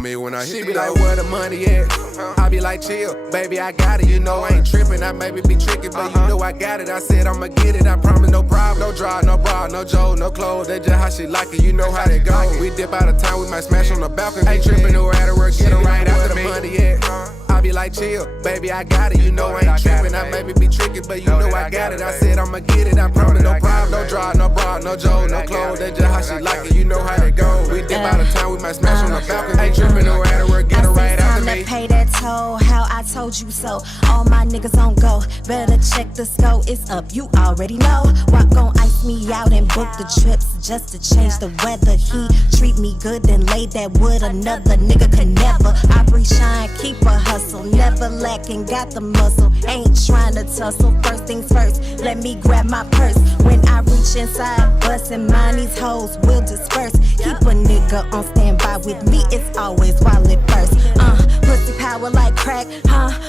on me when I hit. She be like, where the money at? I be like, chill, baby, I got it. You know I ain't tripping, I maybe be tricky, but you know I got it. I said I'ma get it, I promise, no problem. No drive, no bra, no Joe, no clothes. That's just how she like it, you know how that go. We dip out of town, we might smash on the balcony. Ain't tripping, no at work, get it right after the money at. I be like, chill, baby, I got it. You know I ain't tripping, I maybe be tricky, but you know I got it. I said I'ma get it, I promise, no problem. No drive, no bra, no Joe, no clothes. That's just how she like it, you know how that go. We dip out of town, we might smash on the balcony. Ain't tripping, no at work, get it right after me. Pay that toll, how I told you so. All my niggas on go, better check the scope. It's up, you already know. Walk gon' ice me out and book the trips just to change the weather. He treat me good and lay that wood. Another nigga could never. Aubrey shine, keep a hustle, never lacking, got the muscle. Ain't trying to tussle. First things first, let me grab my purse. When I reach inside, bustin' mine, these hoes will disperse. Keep a nigga on standby with me. It's always wallet first. Pussy power like crack,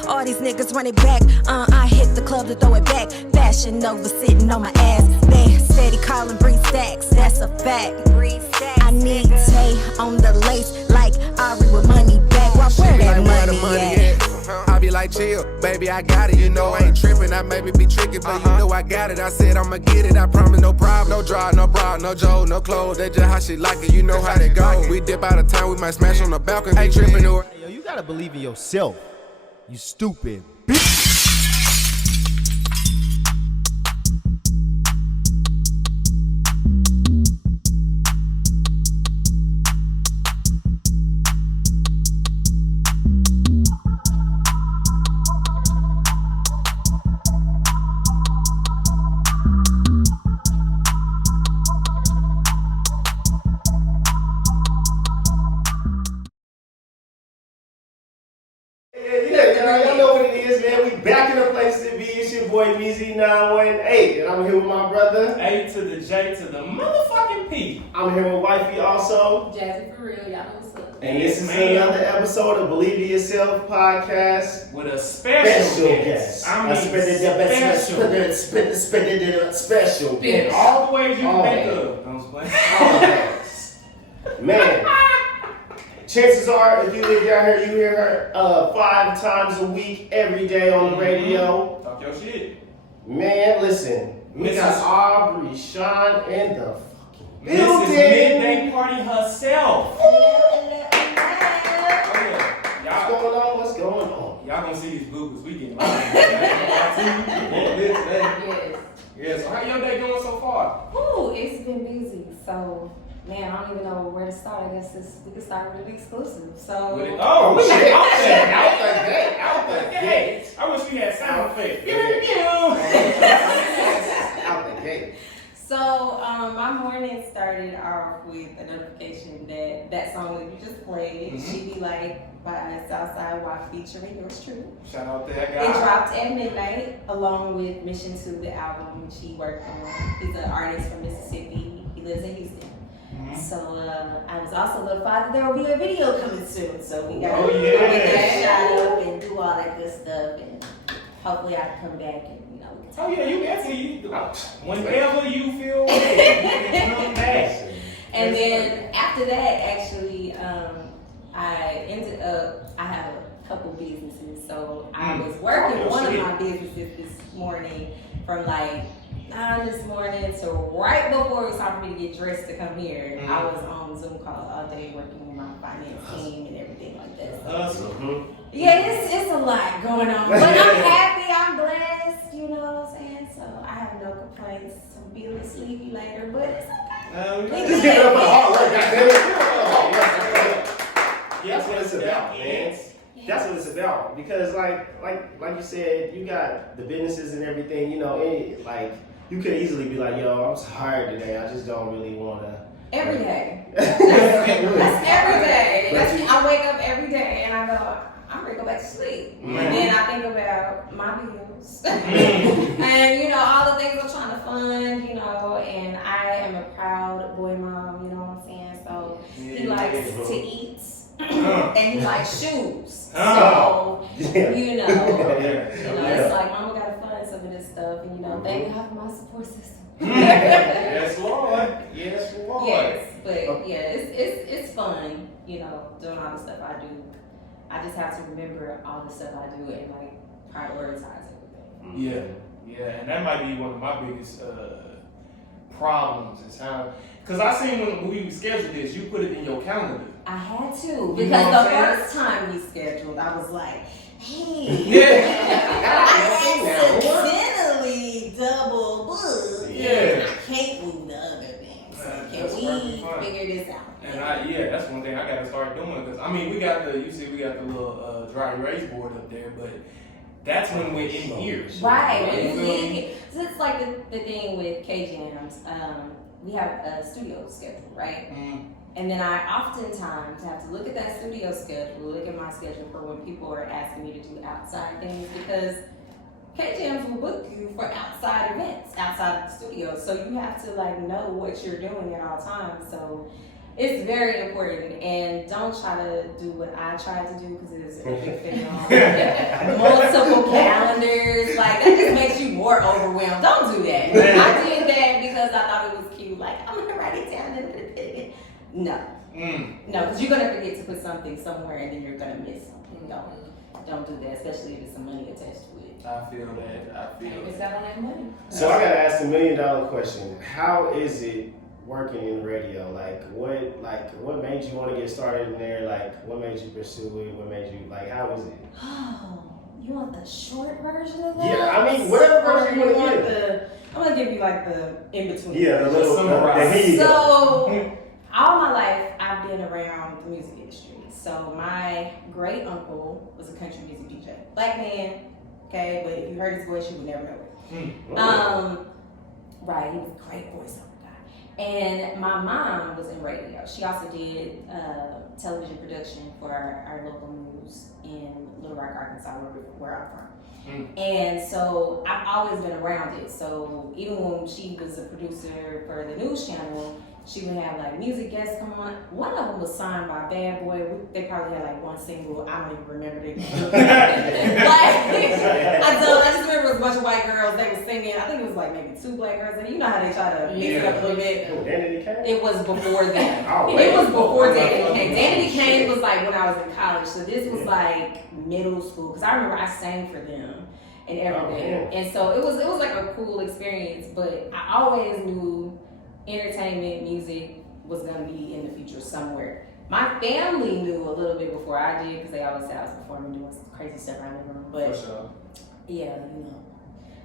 all these niggas run it back. I hit the club to throw it back. Fashion over sitting on my ass. They steady calling Bree Stacks, that's a fact. I need Tay on the lace like Aubrey with money back. Where that money at? I be like, chill, baby, I got it. You know I ain't tripping, I maybe be tricky, but you know I got it. I said I'ma get it, I promise, no problem. No drive, no bra, no Joe, no clothes. That's just how she like it, you know how that go. We dip out of town, we might smash on the balcony. Ain't tripping, no. Yo, you gotta believe in yourself, you stupid bitch. Y'all know what it is, man. We back in the place to be. It's your boy BZ918, and I'm here with my brother. A to the J to the motherfucking P. I'm here with wifey also. Jazzy for real, y'all know what's up. And this is another episode of Believe in Yourself podcast with a special guest. I mean, special in guest. all the ways you can think of. Man. Chances are, if you live down here, you hear her 5 times a week, every day on the radio. Talk your shit. Man, listen. We got Aubrey Sean in the fucking building. Mrs. Midday Party herself. What's going on? Y'all gonna see these bloopers. We getting Yeah, so how your day going so far? Ooh, it's been busy. So, man, I don't even know where to start. I guess we can start with the exclusive. So, shit! Out the gate. I wish we had sound effects. Out the gate. So, my morning started off with a notification that song that you just played, She Be Like by Southside Y featuring yours truly. Shout out to that guy. It dropped at midnight along with Mission 2, the album which he worked on. He's an artist from Mississippi. He lives in Houston. So I was also notified that there will be a video coming soon. So we got to get that shot up and do all that good stuff, and hopefully I can come back and we can you definitely whenever you feel ready, you can come back. And then after that, actually, I have a couple businesses. So I was working one of my businesses this morning from like 9 this morning to right before it was time for me to get dressed to come here. I was on Zoom calls all day working with my finance team and everything like that. So, yeah, it's a lot going on. But I'm happy, I'm blessed, you know what I'm saying? So I have no complaints. I'll be a little sleepy later, but it's okay. Just give it up for the hard work, goddammit. That's what it's about, man. That's what it's about. Because like you said, you got the businesses and everything, you know, you could easily be like, yo, I'm tired today. I just don't really want to. Every day. That's every day. I wake up every day and I go, I'm ready to go back to sleep. And then I think about my bills. And, you know, all the things I'm trying to fund, you know, and I am a proud boy mom, you know what I'm saying? So he likes to eat. And he likes shoes. So, you know, it's like, mama gotta fund some of this stuff, and you know, thank God for my support system. Yes, Lord. Yes, Lord. Yes, but yeah, it's fun, you know, doing all the stuff I do, I just have to remember all the stuff I do and like prioritize everything. Yeah, and that might be one of my biggest problems is how, because I seen when we scheduled this, you put it in your calendar. I had to, You because know what the I'm saying? first time we scheduled, I was like, hey, Yeah. I accidentally double booked. Yeah. I can't move the other thing. So can That's we perfectly fine. figure this out? And that's one thing I gotta start doing, because I mean, we got the little dry erase board up there, but that's when we're in here. Right. You feel me? So it's like the thing with KJAMZ. We have a studio schedule, right? And then I oftentimes have to look at that studio schedule, look at my schedule for when people are asking me to do outside things, because KJAMZ will book you for outside events, outside of the studio. So you have to like know what you're doing at all times. So it's very important, and don't try to do what I tried to do, because it is a big thing on multiple calendars. Like that just makes you more overwhelmed. Don't do that. I did that because I thought it was cute. Like I'm gonna write it down and put it in. No, because you're gonna forget to put something somewhere, and then you're gonna miss something. Don't do that, especially if there's some money attached to it. I feel that. Miss out on that money. So I gotta ask the $1 million question. How is it working in radio? Like what made you want to get started in there? Like what made you pursue it? What made you how is it? Oh, you want the short version of that? Yeah, I mean whatever version you want to give. I'm gonna give you like the in between. Yeah, the little summarize. here you go. So all my life I've been around the music industry. So my great uncle was a country music DJ, black man. Okay, but if you heard his voice, you would never know it. Right, he was a great voiceover guy. And my mom was in radio. She also did television production for our local news in Little Rock, Arkansas, where I'm from. And so I've always been around it. So even when she was a producer for the news channel, she would have like music guests come on. One of them was signed by Bad Boy. They probably had like one single. I don't even remember it. I just remember it was a bunch of white girls. They were singing. I think it was like maybe 2 black girls. And you know how they try to mix it up a little bit. Danity Kane? It was before that. Oh, It was before Danity Kane. Danity Kane was like when I was in college. So this was like middle school. Because I remember I sang for them and everything. And so it was like a cool experience. But I always knew entertainment, music was going to be in the future somewhere. My family knew a little bit before I did, because they always said I was performing, doing some crazy stuff around the room. But yeah, you know,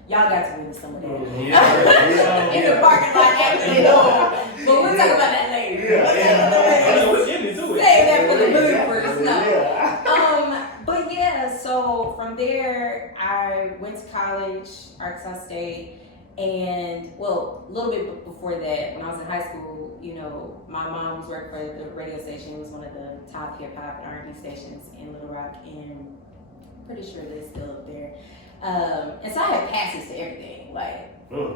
y'all got to witness some of that. In the parking lot after they know. But we'll talk about that later. Save that for the bloopers. No. But yeah, so from there I went to college, Arkansas State. And well, a little bit before that, when I was in high school, you know, my mom was working for the radio station. It was one of the top hip hop and R&B stations in Little Rock, and pretty sure they're still up there. And so I had passes to everything. Like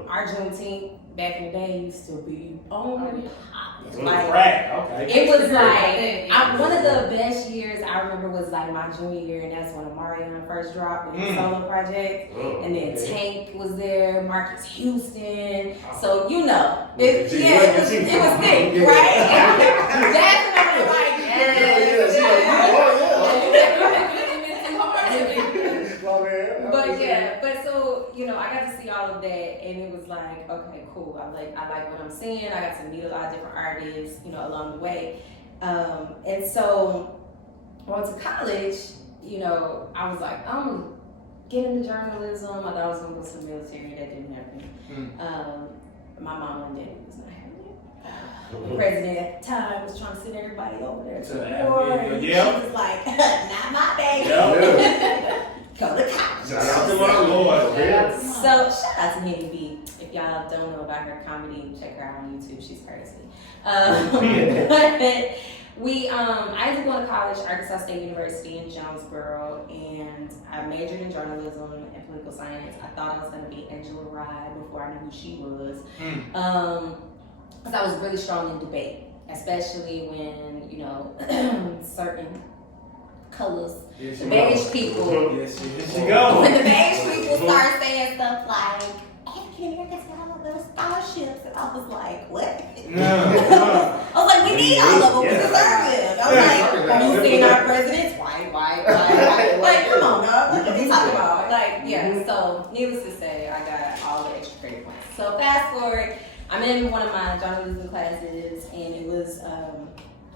our Juneteenth back in the day used to be on top. Like, it was like one of the best years I remember was like my junior year, and that's when Omarion first dropped with his solo project. And then Tank was there, Marcus Houston. So you know, it was thick, right? That's when I was like, but so you know, I got to see all of that, and it was like, okay, cool. I like what I'm seeing. I got to meet a lot of different artists, you know, along the way. And so I went to college. You know, I was like, I'm getting into journalism. I thought I was gonna go to the military. That didn't happen. My mom and dad was not having it. The president at the time was trying to send everybody over there to the war. She was like, not my baby. Go to college. Shout out to my Lord. So shout out to Henny B. If y'all don't know about her comedy, check her out on YouTube. She's crazy. But I ended up going to college, Arkansas State University in Jonesboro, and I majored in journalism and political science. I thought I was going to be Angela Rye before I knew who she was. Because I was really strong in debate, especially when, you know, certain colors, the beige people. Yes, she go. When the beige people start saying stuff like, African Americans got all of those scholarships. And I was like, what? No. I was like, we need all of them. We deserve it. I was like, have you seen our presidents? White. Like, come on, dog. What are you talking about? Like, yeah. So, needless to say, I got all the extra credit points. So, fast forward, I'm in one of my journalism classes, and it was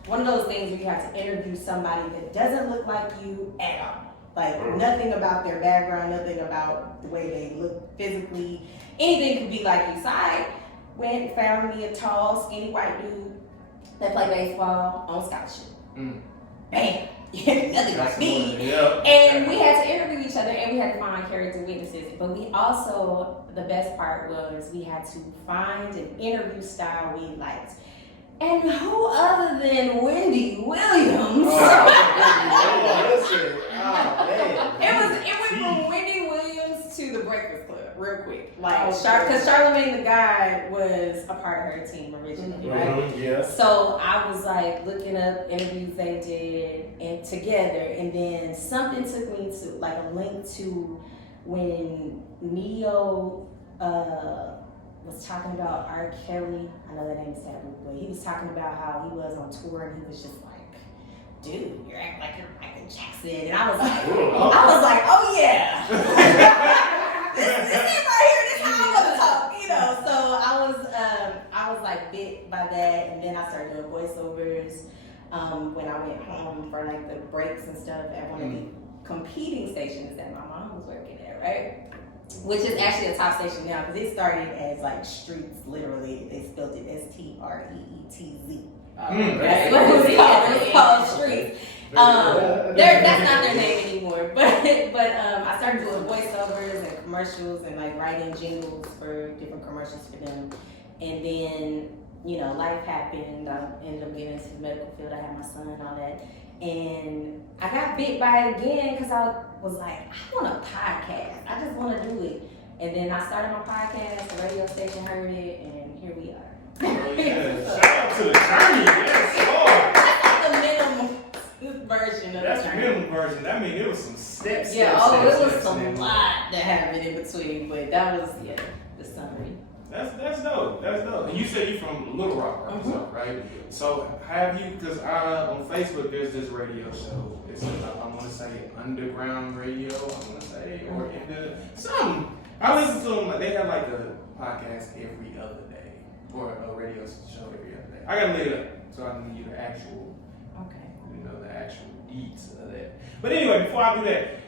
one of those things where you have to interview somebody that doesn't look like you at all. Like, nothing about their background, nothing about the way they look physically. Anything could be like you. So I went and found me a tall, skinny white dude that played baseball on scholarship. Bam! Nothing like me. Yeah. And we had to interview each other, and we had to find character witnesses. But we also, the best part was we had to find an interview style we liked. And who other than Wendy Williams? It went from Wendy Williams to the Breakfast Club real quick. Like, because Charlamagne the God was a part of her team originally, right? Yeah. So I was like looking up interviews they did and together, and then something took me to like a link to when Neo was talking about R. Kelly. I know that name is taboo, but he was talking about how he was on tour and he was just like, dude, you're acting like you're Michael Jackson. And I was like, oh yeah. this is right here, this is how I want to talk, you know. So I was like bit by that, and then I started doing voiceovers when I went home for like the breaks and stuff at one of the competing stations that my mom was working at, right? Which is actually a top station now, because it started as like Streets, literally. They spelled it STREETZ. That's what it was called. It was called Streets. That's not their name anymore. But I started doing voiceovers and commercials and like writing jingles for different commercials for them. And then, you know, life happened. I ended up getting into the medical field. I had my son and all that. And I got bit by it again because I was like, I want a podcast. I just want to do it. And then I started my podcast, the radio station heard it, and here we are. Oh, yeah. Shout out to the journey. Yes, Lord. That's like the minimum version of That's the the journey. minimum version. That means it was some steps. It was a lot that happened in between, but that was, the summary. That's dope. That's dope. And you said you're from Little Rock, right? So have you? Because on Facebook there's this radio show. It's I want to say underground radio. I want to say or something. I listen to them. They have like a podcast every other day or a radio show every other day. I gotta look it up so I can give you the actual. Okay. You know the actual deets of that. But anyway, before I do that,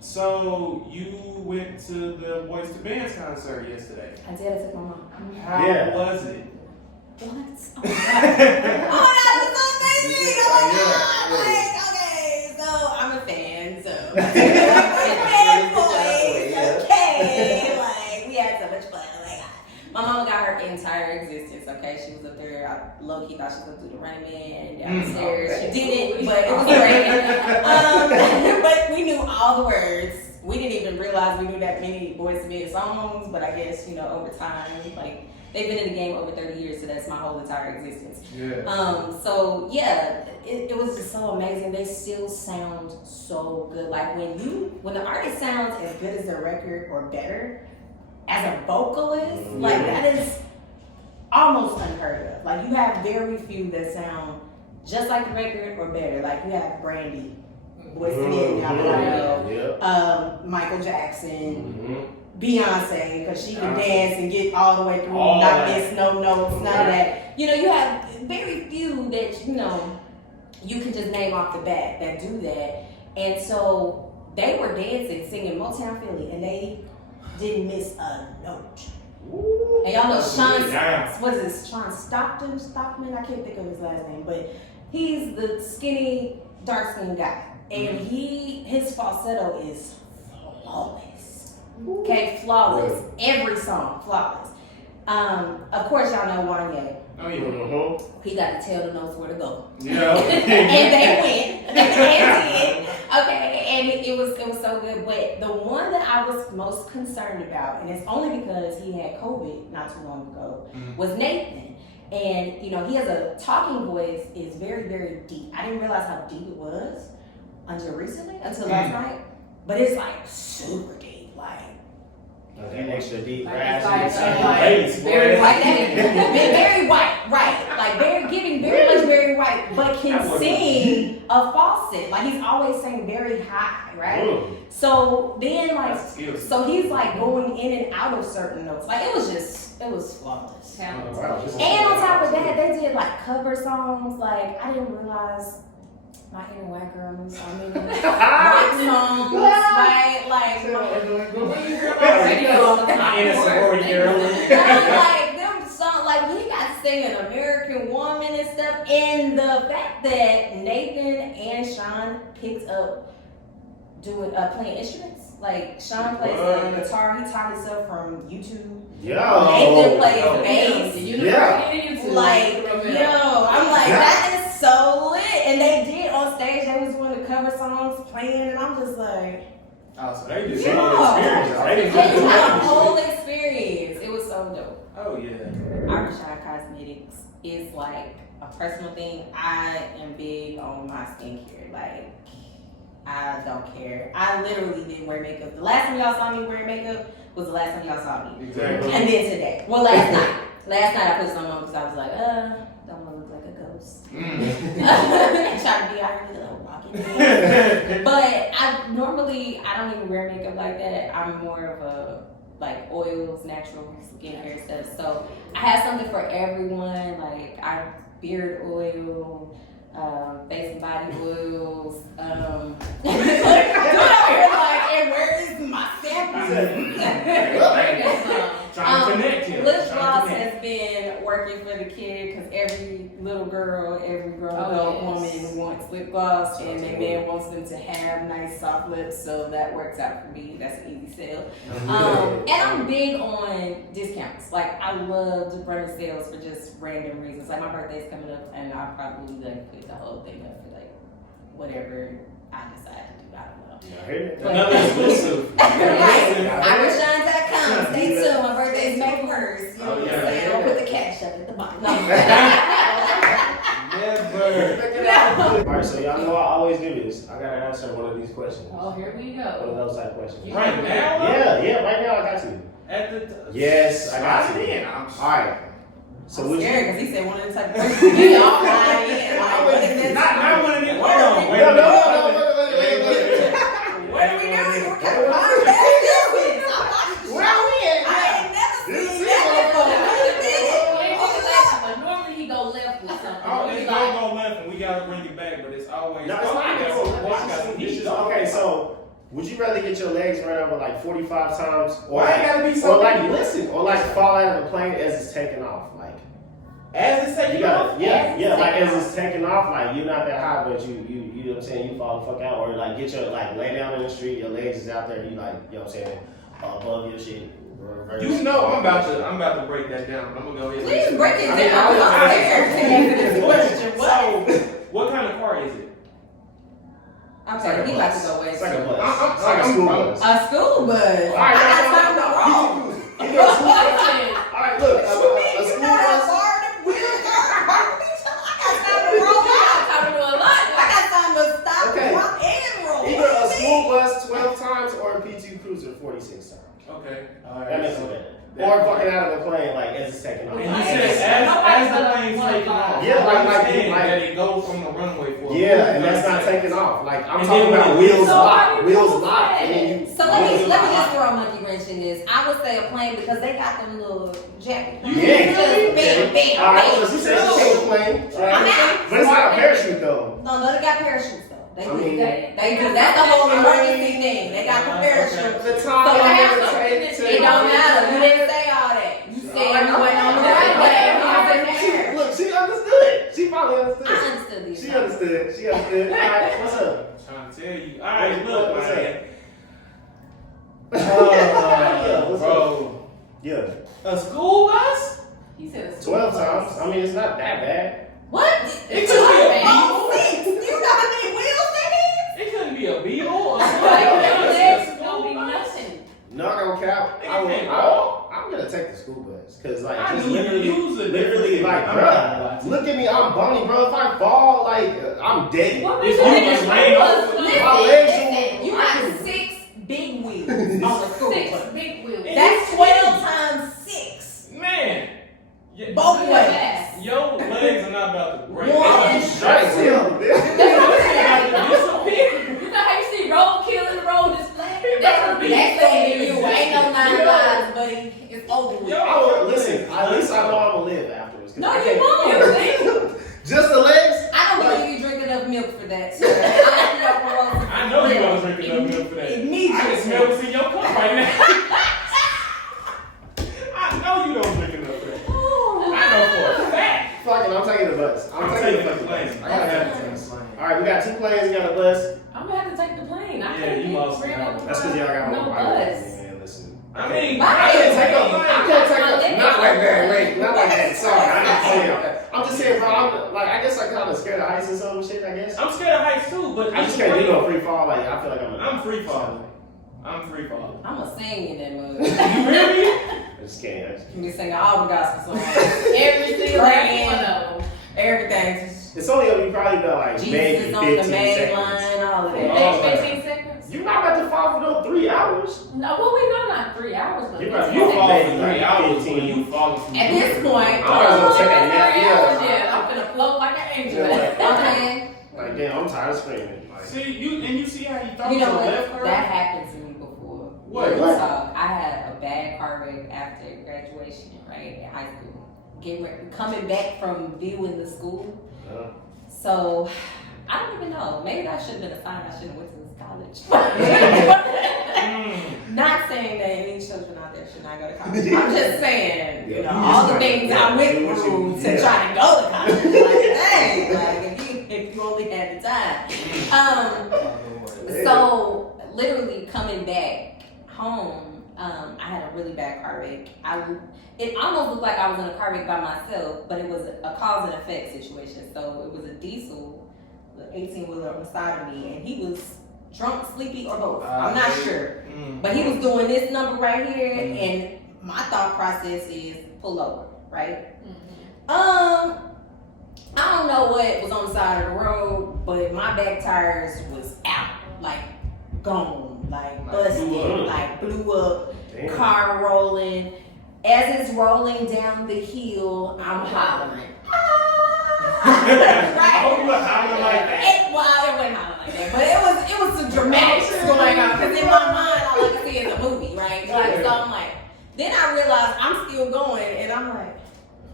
so you went to the Boys to Bands concert yesterday. I did. I took my mom. How was it? What? Oh, that was so amazing! Oh my god! Like, okay, so I'm a fan, so fanboys, okay. Like, we had so much fun. Like, my mama got her entire existence. Okay, she was up there. I low key thought she was gonna do the Running Man downstairs. She didn't, but it was great. But we knew all the words. We didn't even realize we knew that many Boys to Men songs. But I guess over time, like. They've been in the game over 30 years, so that's my whole entire existence. Yeah. So yeah, it was just so amazing. They still sound so good. Like when the artist sounds as good as their record or better, as a vocalist, like that is almost unheard of. Like you have very few that sound just like the record or better. Like you have Brandy, Boyz II Men, Michael Jackson. Beyonce, because she can dance and get all the way through, not miss no notes, none of that. You have very few that you can just name off the bat that do that. And so they were dancing, singing Motown Philly, and they didn't miss a note. Ooh, and y'all know Sean Stockman? I can't think of his last name, but he's the skinny, dark-skinned guy, and his falsetto is flawless. Okay, flawless. Every song, flawless. Of course, y'all know Wanye. Oh yeah. He got to tell the notes where to go. Yeah. And they went. And did. Okay, and it was so good. But the one that I was most concerned about, and it's only because he had COVID not too long ago, was Nathan. And he has a talking voice. Is very, very deep. I didn't realize how deep it was until last night. But it's like super deep. Like Okay, extra deep, Like, raspy, it's like- Very white, very white, right? Like giving very much very white, but can sing a falset. Like he's always saying very high, right? So then so he's like going in and out of certain notes. Like it was flawless. And on top of that, they did like cover songs. Like I didn't realize my inner white girl knew so many rock songs, right? Like My inner sorority girl. like them songs, like he got singing American Woman and stuff. And the fact that Nathan and Sean picked up playing instruments. Like Sean plays the guitar, he taught himself from YouTube. Nathan plays bass. Like, I'm like, that is so lit. And they did on stage, they was doing the cover songs playing, and I'm just like, oh, so they just experience. They had a whole experience. It was so dope. Oh yeah. Aubrey Cosmetics is like a personal thing. I am big on my skincare. Like, I don't care. I literally didn't wear makeup. The last time y'all saw me wearing makeup was the last time y'all saw me. Exactly. And then today. Well, last night. Last night I put some on because I was like, don't want to look like a ghost. Trying to be out here walking. But I don't even wear makeup like that. I'm more of a like oils, natural skincare stuff. So I have something for everyone. Like beard oil, face and body oils. And where is my sample? Trying to connect him. Lip gloss has been working for the kid because every little girl, every grown adult woman wants lip gloss, and their man wants them to have nice soft lips, so that works out for me. That's an easy sell. And I'm big on discounts. Like I love running sales for just random reasons. Like my birthday's coming up, and I'll probably put the whole thing up for like whatever I decide to do. I don't know. Another exclusive. Right. IrishShine.com. Stay tuned. My birthday is May 1st. You know what I'm saying? I'll put the cash up at the bottom. Never. Alright, so y'all know I always do this. I gotta answer one of these questions. Oh, here we One of go. those type of questions. Right now? Yeah, right now I got to. Yes, I got to. Alright. So I'm would scared you? because he said one of the type of questions. We all got in. Like, what is this? Not one of them. Hold on. No, Wait. What are we doing? What kind of podcast is this? Where are we at? I ain't never But seen that normally he go left with something. Oh, it's gonna go left, and we gotta bring it back, but it's always. No, it's not. Okay, so would you rather get your legs run over like 45 times, or Why it gotta be so or like big? listen, or like fall out of a plane as it's taking off, like As it's taking off? like as it's taking off, like you're not that high, but you know what I'm saying, you fall the fuck out, or like get your like lay down in the street, your legs is out there, you like, you know what I'm saying, above your shit. Reverse. You know I'm about to break that down, but I'm gonna go ahead. Please break it I mean, down. I'm scared to answer this question. So, what kind of car is it? I'm sorry, he about to go way. It's like a bus. I'm- It's like a school bus. A school bus. All right, I got time to roll. You know, a school bus. All right, look, a school bus. Either a school bus 12 times or a P2 Cruiser 46 times. Okay. That makes it better. Or fucking out of a plane like as it's taking off. And you said as the plane's taking off. Yeah, like that it goes from the runway for. Yeah, and that's not taking off. Like I'm And talking then about when wheels So locked, wheels locked, and then you. So let me just throw a monkey wrench in this. I would say a plane because they got them little jacket. Yeah. Just bam, bam, All right, bam. so she said she can't plane, I'm right? out. But it's not a parachute though. No, they got parachutes though. They I do. mean- They do. That's the whole emergency thing. They got the parachutes. The So time I have it something takes It don't matter. You didn't say all that. You said you went on the runway. You was in there. Look, she understood. She probably understood. I understood these. She understood. She understood. All right, what's up? I'm trying to tell you. All right, look, What's man. Yeah, what's Bro, Yeah, a school bus? He said 12 times. I mean, it's not that bad. What? It could be a Oh, six. You know how many wheels that is? It couldn't be a Beetle or Like, something. there's gonna be nothing. Not gonna count. I'm gonna take the school bus because like I just knew you literally, use it. literally like, I'm bro, not gonna lie to you. look at me. I'm bony, bro. If I fall, like I'm dead. What If was you that? just ran Listen, My legs listen. You I got can- 6 big wheels on the school Six bus. big wheels. That's that. So I know you don't drink enough milk for that. Immediately. I can smell what's in your cup right now. I know you don't drink enough for that. I know for a fact. Fuck it, I'm taking the bus. I'm taking the plane. I gotta have to take the plane. All right, we got 2 planes, we got a bus. I'm gonna have to take the plane. I Yeah, can't you get must rid have. of That's because y'all got no no bus. Man, listen. I mean, I can't take a. Not like that. Wait, not like that. Sorry, I didn't say that. I'm just saying, bro. I guess I'm kind of scared of heights and some shit. I guess. I'm scared of heights too, but I just can't do no free fall. Like I feel like I'm free falling. I'm free falling. I'm gonna sing in that mug. You hear me? I just can't. You can sing all the gospel songs. Every single one of them. Everything. It's only gonna be probably about like maybe Jesus on 15 the main seconds. line, all of that. Oh, 15 seconds? You're not about to fall for no 3 hours. No, well, we know not 3 hours. But You about to You fall Maybe for 3 hours 15. when you fall from At this point, I'm gonna take a nap. Yeah, I'm gonna float like an angel. okay. Like damn, I'm tired of screaming. Like, See, you see how you thought You know your what? left hurt? That happened to me before. What? Real talk. I had a bad car wreck after graduation, right, in high school. Coming back from viewing the school. So, I don't even know. Maybe that should have been a sign I should have went to this college. Not saying that any children out there should not go to college. I'm just saying, you know, all the things I went through to try to go to college. Like, dang, like if you only had the time. So literally coming back home, I had a really bad car wreck. It almost looked like I was in a car wreck by myself, but it was a cause and effect situation. So it was a diesel, the 18-wheeler on the side of me, and he was drunk, sleepy, or both. I'm not sure. But he was doing this number right here, and my thought process is pull over, right? I don't know what was on the side of the road, but my back tires was out, like gone, like busted, like blew up, car rolling. As it's rolling down the hill, I'm hollering. Right? Oh, you were hollering like that? Well, it wasn't hollering like that, but it was some dramatics going on. Because in my mind, all I can see is a movie, right? Like, so I'm like, then I realized I'm still going, and I'm like,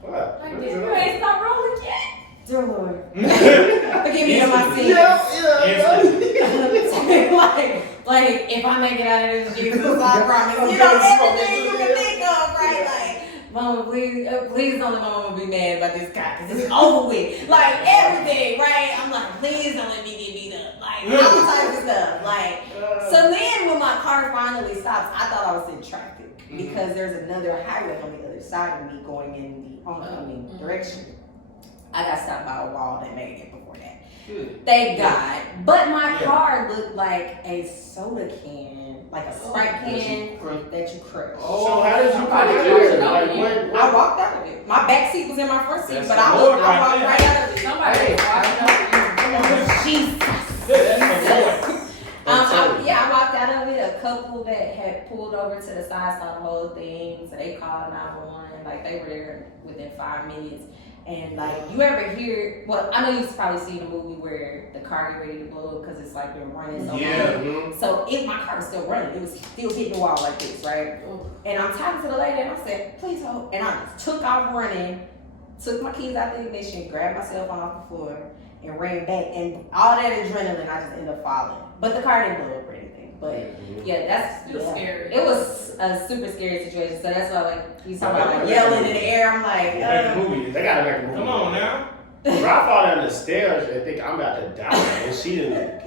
what? you ain't stopped rolling yet? Dear Lord, forgive me for my sins. like if I make it out of this, Jesus, I promise. You know, everything you can think of, right? Like, Mama, please don't let my mama be mad about this guy, because it's over with. Like, everything, right? I'm like, please don't let me get beat up. Like, all the type of stuff. Like, so then when my car finally stops, I thought I was in traffic, because there's another highway on the other side of me going in the oncoming direction. I got stopped by a wall that made it before that. Good. Thank God. But my car looked like a soda can, like a Sprite can that you crush. So how did you put it there? Like, what? I walked out of it. My back seat was in my front seat, That's but I Lord walked right out of it. Somebody was walking up Jesus. I walked out of it. A couple that had pulled over to the side saw the whole thing, so they called 911. Like, they were there within 5 minutes. And like, you ever hear, well, I know you've probably seen a movie where the car get ready to blow up because it's like been running so long. So my car was still running. It was still hitting the wall like this, right? And I'm talking to the lady and I said, please hold. And I just took off running, took my keys out the ignition, grabbed my cell phone off the floor, and ran back. And all that adrenaline, I just ended up falling. But the car didn't blow up or anything. But yeah, that's Still scary. It was a super scary situation. So that's why, like, you talking about like yelling in the air. I'm like, They gotta make a movie. Come on now. Bro, I fall down the stairs and think I'm about to die, and she done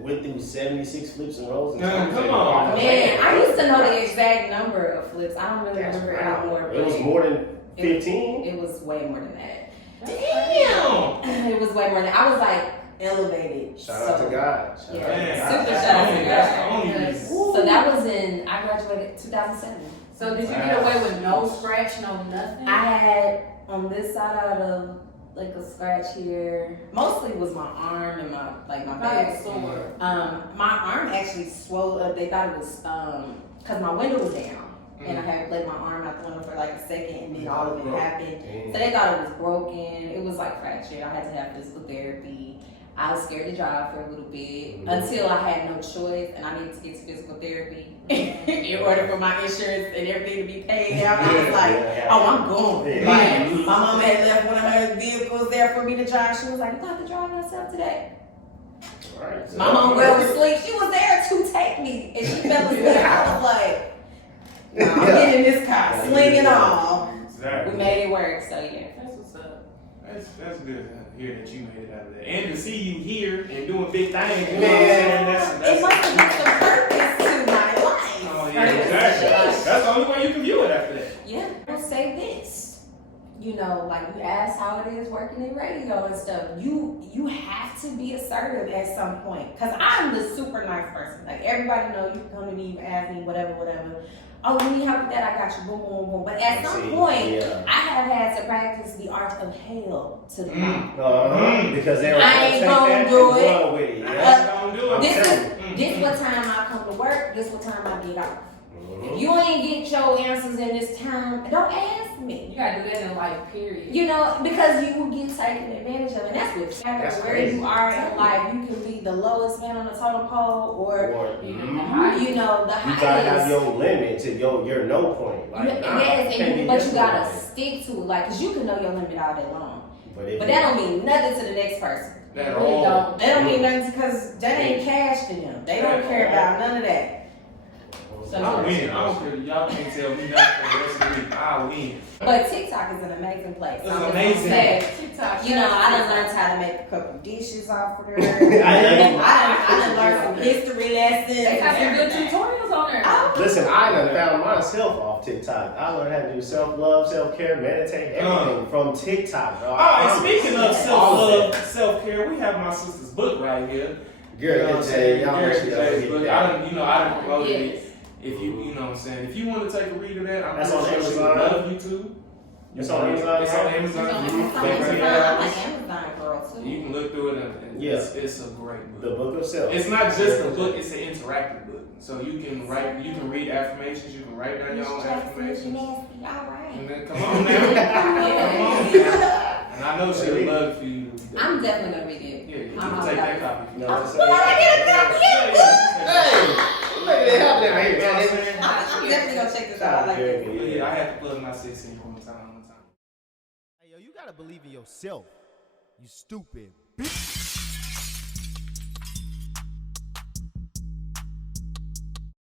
went through 76 flips and rolls. And Come on. man, I used to know the exact number of flips. I don't really remember it anymore. It was more than 15. It was way more than that. Damn. It was way more than I was like elevated. Shout out to God. Yeah, God. super shout out to That's the God. only reason. So that was I graduated 2007. So did you get away with no scratch, no nothing? I had on this side out of like a scratch here. Mostly was my arm and my back. Sore. My arm actually swelled up. They thought it was because my window was down. And I had let my arm out the window for like a second, and then all of it happened. So they thought it was broken. It was like fractured. I had to have physical therapy. I was scared to drive for a little bit until I had no choice, and I needed to get to physical therapy in order for my insurance and everything to be paid. And I was like, oh, I'm going. Like, my mom had left one of her vehicles there for me to drive. She was like, you got to drive yourself today. Right. My homegirl was asleep. She was there to take me, and she fell asleep. I was like, no, I'm getting in this car, slinging on. Exactly. We made it work, so yeah. That's what's up. That's good to hear that you made it out of that. And to see you here and doing big things. You know Man. what I'm saying? It must have been some purpose to my life. Oh, yeah, exactly. That's the only way you can view it after that. Yeah, I'll say this. You know, like you asked how it is working in radio and stuff. You have to be assertive at some point. Cause I'm the super nice person. Like everybody know you can come to me, you ask me, whatever. Oh, you need help with that? I got you. Boom, boom, boom. But at some point, I have had to practice the art of hell to the mouth. Because they were I ain't gonna do it. This what time I come to work. This what time I get off. If you ain't get your answers in this time, don't ask me. You gotta do that in life, period. You know, because you will get taken advantage of, and that's what matters. Where crazy. you are in life, you can be the lowest man on the totem pole, or you know, the highest. You gotta have your limit to your no point. Like, but you gotta stick to it, like, cause you can know your limit all day long, but that don't mean nothing to the next person. That Really don't. That don't mean nothing because that ain't cash to them. They don't care about none of that. So I win. I don't care. Y'all can't tell me nothing for the rest of the week. I win. But TikTok is an amazing place. It's amazing. TikTok. You know, I done learned how to make a couple dishes off of there. I done learned some history lessons. They got some good tutorials on there. Oh. Listen, I done found myself off TikTok. I learned how to do self-love, self-care, meditate, everything from TikTok, dog. Oh, and speaking of self-love, self-care, we have my sister's book right here. Girl, Jay, y'all Girl, make sure y'all Jay's get book. that. I done promoted Yes. it. If you know what I'm saying, if you want to take a read of that, I'm That's pretty on sure she Amazon? would love YouTube. It's on Amazon. It's on Amazon. It's on You Amazon. can I'm check it an out. Amazon girl too. You can look through it, and Yeah. it's a great The book. book of self. It's not just a book; it's an interactive book. So you can write, you can read affirmations, you can write down your own affirmations. Nasty, all right. And then come on now, come on now. And I know she would love for you to read that. I'm definitely gonna read it. Yeah, you I'm can all take about that it. copy. You know what I'm Well, I saying? get a copy. Hey, look at that happening out here, You know what I'm man. saying? I'm definitely gonna check this out. I like it. Yeah, I had to plug my 16 one time. Hey, yo, you gotta believe in yourself. You stupid bitch.